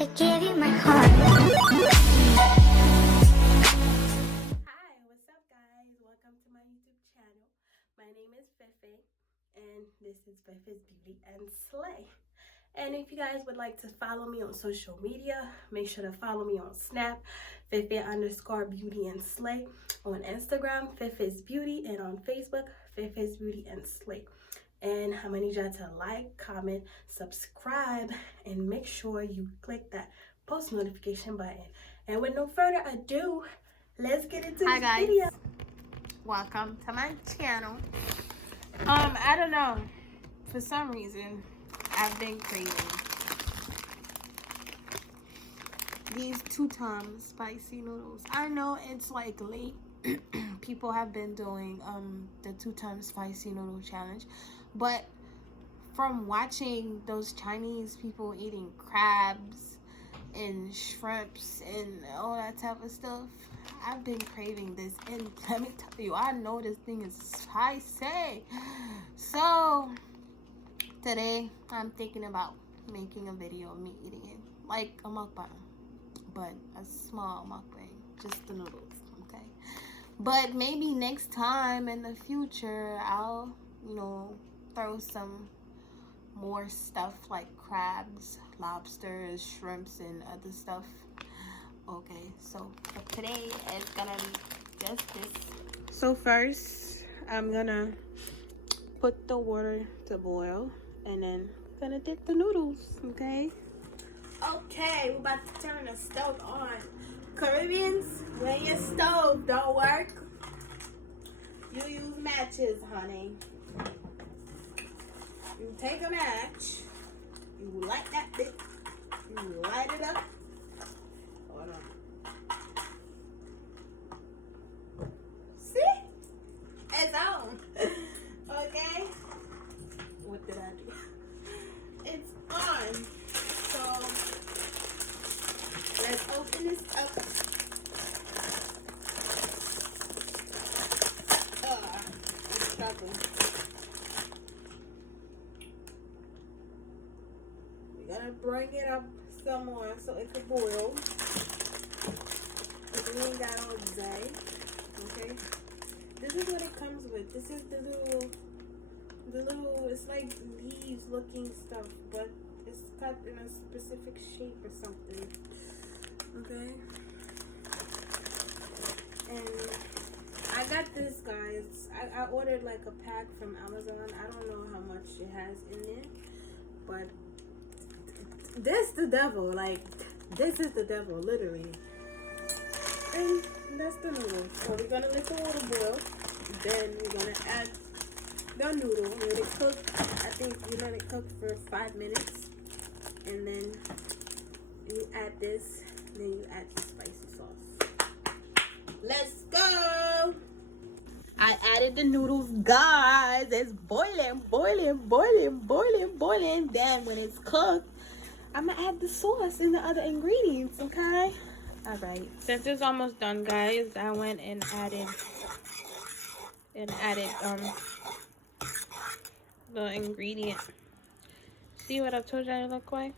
I give you my heart. Hi, what's up guys? Welcome to my YouTube channel. My name is Fefe and this is Fefe's Beauty and Slay. And if you guys would like to follow me on social media, make sure to follow me on Snap, Fefe_Beauty and Slay. On Instagram, Fefe's Beauty, and on Facebook, Fefe's Beauty and Slay. And I'm gonna need y'all to like, comment, subscribe, and make sure you click that post notification button. And with no further ado, let's get into this video. Welcome to my channel. I don't know, for some reason I've been craving these 2-time spicy noodles. I know it's like late. People have been doing the 2-time spicy noodle challenge, but from watching those Chinese people eating crabs and shrimps and all that type of stuff, I've been craving this, and let me tell you, I know this thing is spicy. So today I'm thinking about making a video of me eating it, like a mukbang, but a small mukbang, just the noodles, okay? But maybe next time in the future I'll, throw some more stuff like crabs, lobsters, shrimps, and other stuff. Okay, so for today it's gonna be just this. So first I'm gonna put the water to boil, and then gonna dip the noodles. Okay, we're about to turn the stove on. Caribbeans, when your stove don't work, you use matches, honey. You take a match, you light that bit, you light it up. Hold on. See? It's on. Okay? What did I do? It's on. So, let's open this up. It's stuck. We're gonna bring it up some more so it could boil. We ain't got all day. Okay? This is what it comes with. This is the little, it's like leaves looking stuff, but it's cut in a specific shape or something. Okay? And I got this, guys. I ordered like a pack from Amazon. I don't know how much it has in it, but this the devil. Like, this is the devil, literally. And that's the noodle. So we're gonna let the water boil. Then we're gonna add the noodle. Let it cook. I think you let it cook for 5 minutes, and then you add this. Then you add the spicy sauce. Let's go. I added the noodles, guys. It's boiling, boiling, boiling, boiling, boiling. Then when it's cooked, I'm gonna add the sauce and the other ingredients. Okay. All right. Since it's almost done, guys, I went and added the ingredient. See what I told you it look like?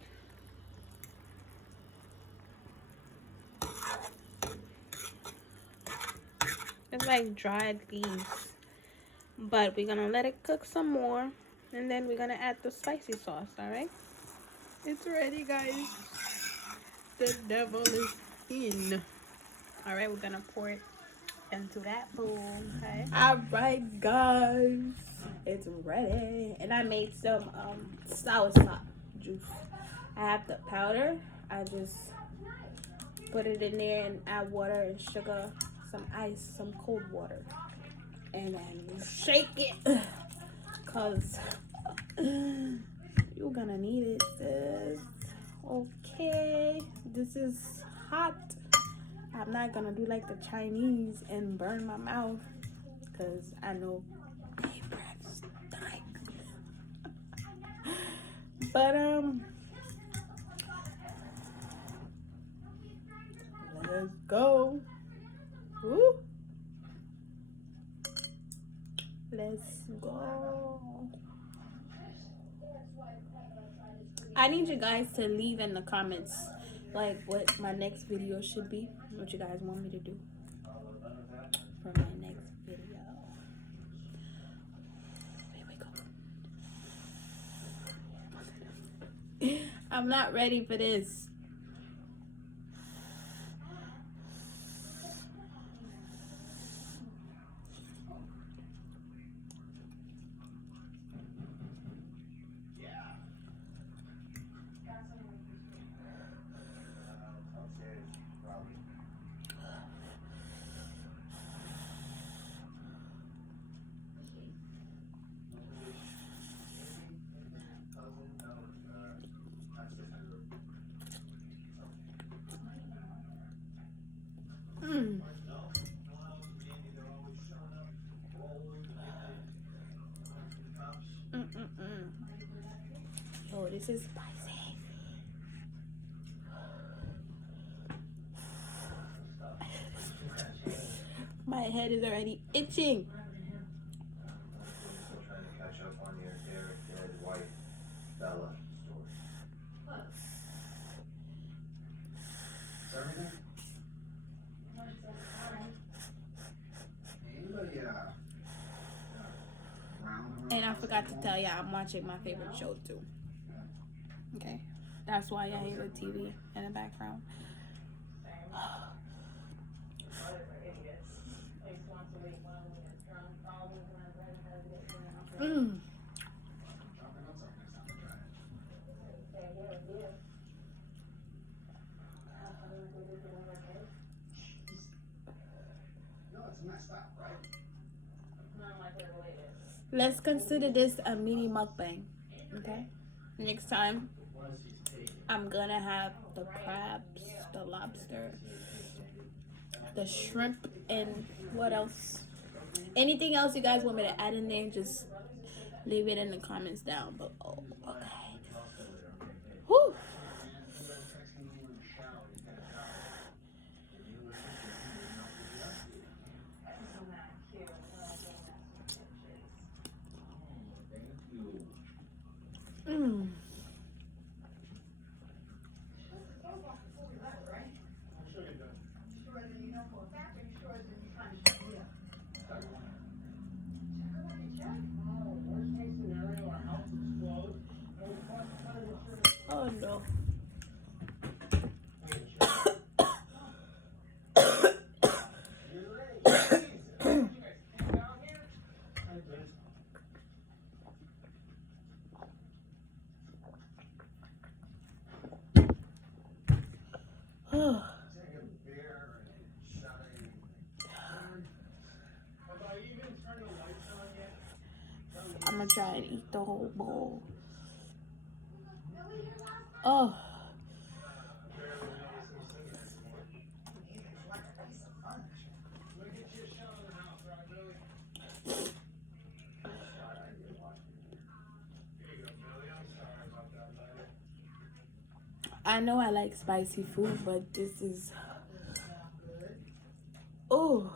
It's like dried leaves. But we're gonna let it cook some more, and then we're gonna add the spicy sauce. All right. It's ready, guys. The devil is in. All right, we're gonna pour it into that bowl. Okay. All right, guys, it's ready. And I made some soursop juice. I have the powder. I just put it in there and add water and sugar, some ice, some cold water, and then you shake it, cause you're gonna need it, sis. Okay, this is hot. I'm not gonna do like the Chinese and burn my mouth, because I know they breath stinks. But let's go. Woo. Let's go. I need you guys to leave in the comments like what my next video should be, what you guys want me to do for my next video. Here we go. I'm not ready for this. Oh, this is spicy. My head is already itching. And I forgot to tell y'all I'm watching my favorite show too. Okay, that's why y'all hear the TV in the background. Let's consider this a mini mukbang. Okay, next time I'm gonna have the crabs, the lobster, the shrimp, and what else? Anything else you guys want me to add in there, just leave it in the comments down below. Okay. Whew. Oh no. I'm gonna try and eat the whole bowl. Oh. I know I like spicy food, but this is... Oh.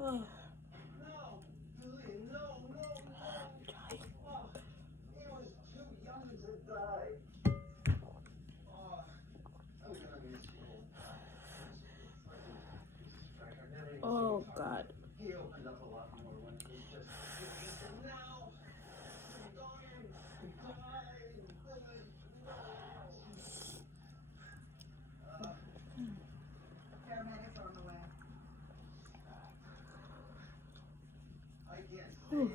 Oh. Oh God. Ooh.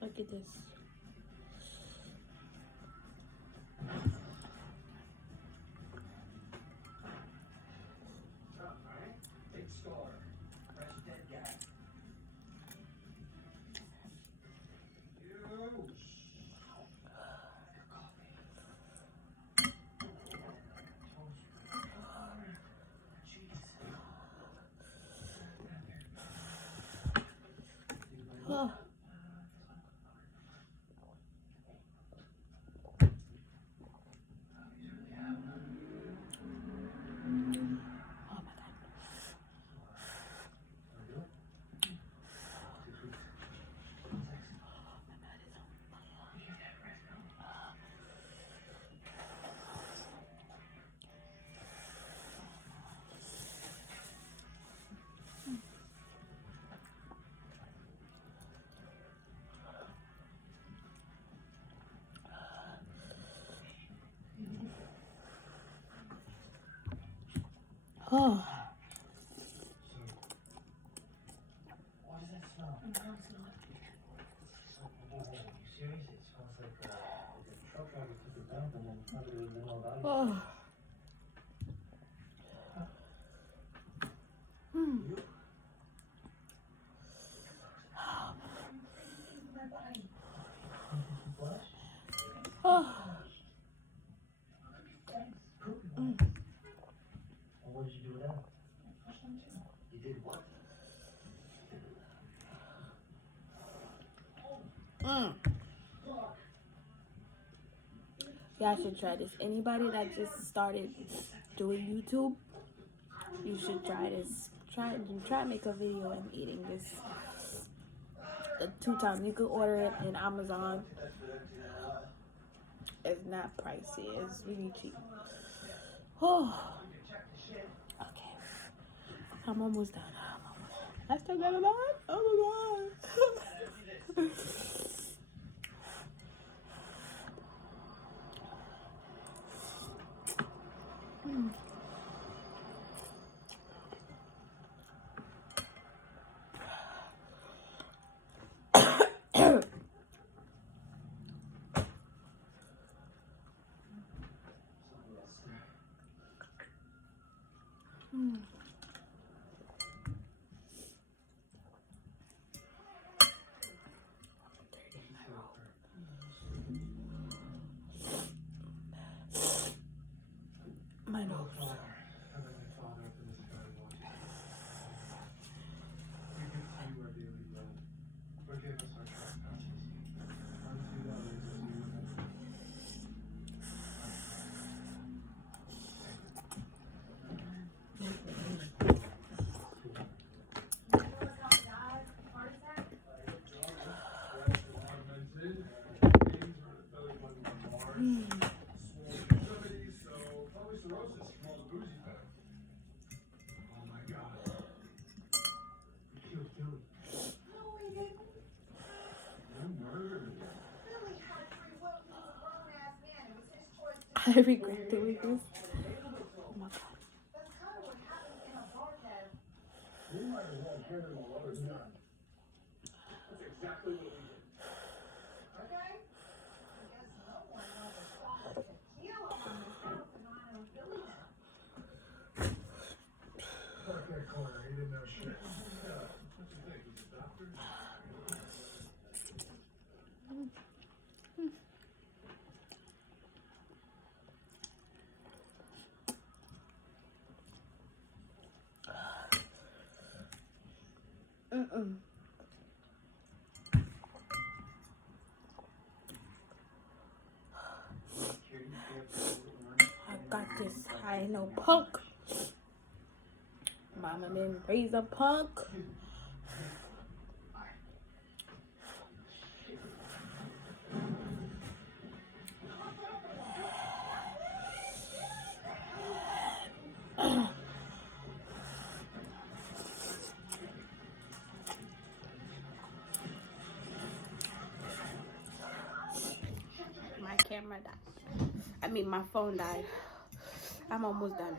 Look at this. Oh. Oh. Oh. Oh. What did you do with that? You did what? Y'all should try this. Anybody that just started doing YouTube, you should try this. Try to make a video and eating this. The 2 times you can order it in Amazon. It's not pricey. It's really cheap. Oh. Okay. I'm almost done. I still got a lot. Oh my god. My nose. I regret doing this. Oh my god. We might as well get him while it's done. That's exactly what we did. Okay? I guess no one knows a shot of tequila on the house and I know Billy now. Fuck that corner, he didn't know shit. What you think, he's a doctor? I got this. I ain't no punk. Mama didn't raise a punk. My camera died. I mean, my phone died. I'm almost done.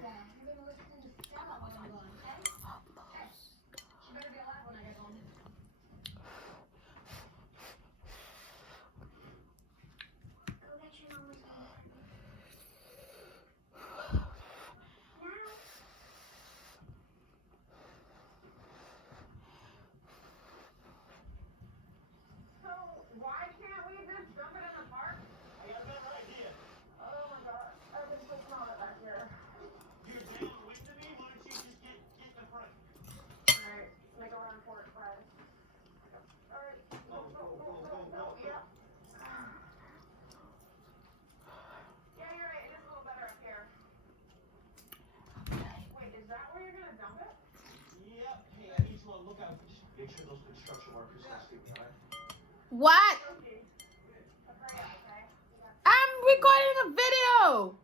Make sure those construction workers stop sleeping, all right? What? I'm recording a video.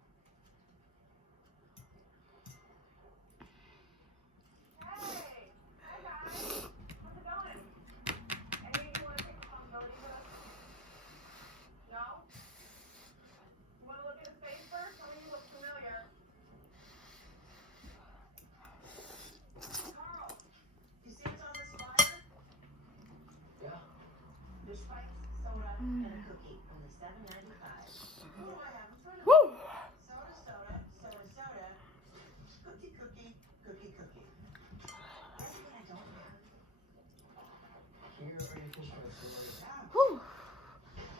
and a cookie. Only $7.95. What do I have in front of me? Woo! Soda, soda, soda, soda. Cookie, cookie, cookie, cookie. That's what I don't have. Here are your fish roasts. Whew.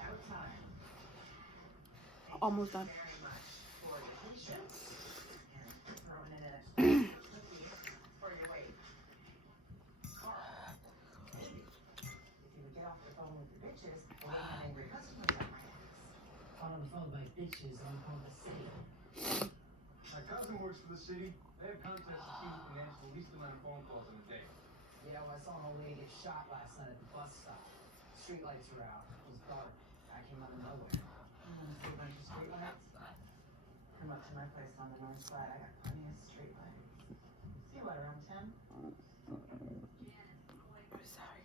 Out time. Almost done. Very much for your patience and throwing in an extra cookie for your weight. Carl, maybe if you would get off the phone with the bitches and wait on angry customers at my house. On the phone by bitches on the city. My cousin works for the city. They have contests to see who can answer the least amount of phone calls in a day. Yeah, well, I saw an old lady get shot last night at the bus stop. Street lights were out. It was dark. I came out of nowhere. You want to see a bunch of streetlights? Come up to my place on the north side. I got plenty of streetlights. See what, around 10? Sorry.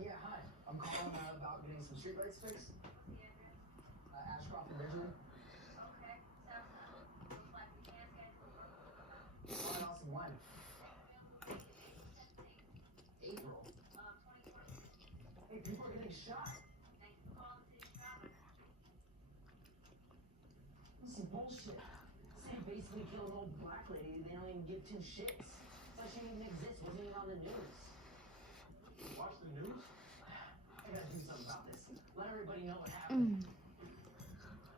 Yeah, hi. I'm calling about getting some street lights fixed. Ashcroft and Ridgely. Fine, awesome. When? April. Hey, people are getting shot. This is bullshit. City basically killed an old black lady. They don't even give two shits. It's like she didn't even exist. Wasn't even on the news. You watch the news? I gotta do something about this. Let everybody know what happened.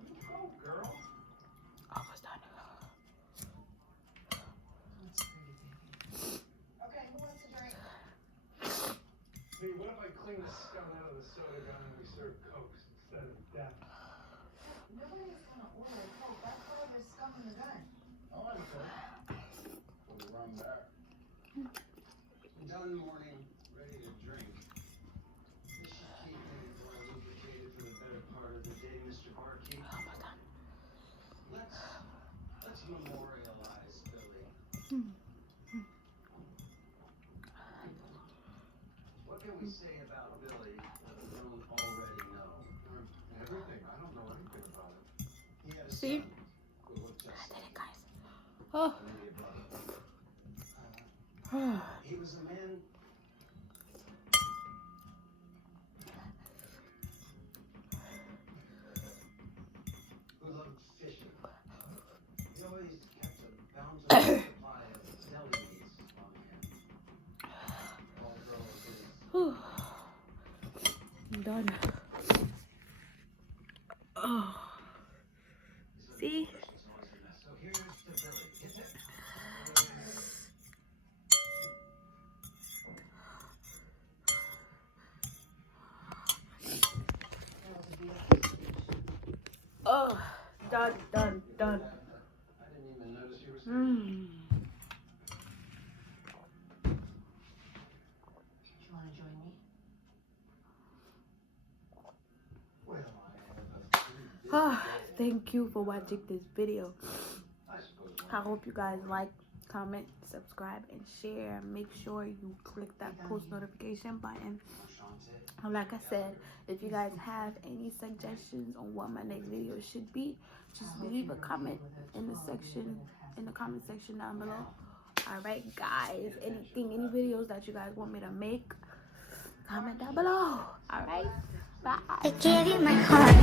You go, girl. Almost done. That's pretty, baby. Okay, who wants a drink? Hey, what if I clean the scum out of the soda gun and we serve Cokes instead of death? Nobody's gonna order a Coke. That's why there's scum in the gun. Oh, I'm good. Put the rum back. Down in the morning, ready to drink. This should keep me well lubricated for the better part of the day, Mr. Barkeep. Almost done. Let's memorialize Billy. What can we say about Billy that we don't already know? Everything. I don't know anything about him. He had a See? son who looked just I did like it, guys. Oh. and maybe a brother. He was a man who loved fishing. He always kept a bountiful supply of deli meats on hand. Although his I'm done. Oh. See? So here's to Billy. Get it? Oh, done, done, done. I didn't even notice you were Mm. You wanna join me? Well, I have a Ah, thank you for watching this video. I suppose I hope you guys like, comment, subscribe, and share. Make sure you click that post notification button. And like I said, if you guys have any suggestions on what my next video should be, just leave a comment in the comment section down below. Alright guys, any videos that you guys want me to make, comment down below. Alright, bye. I gave you my heart.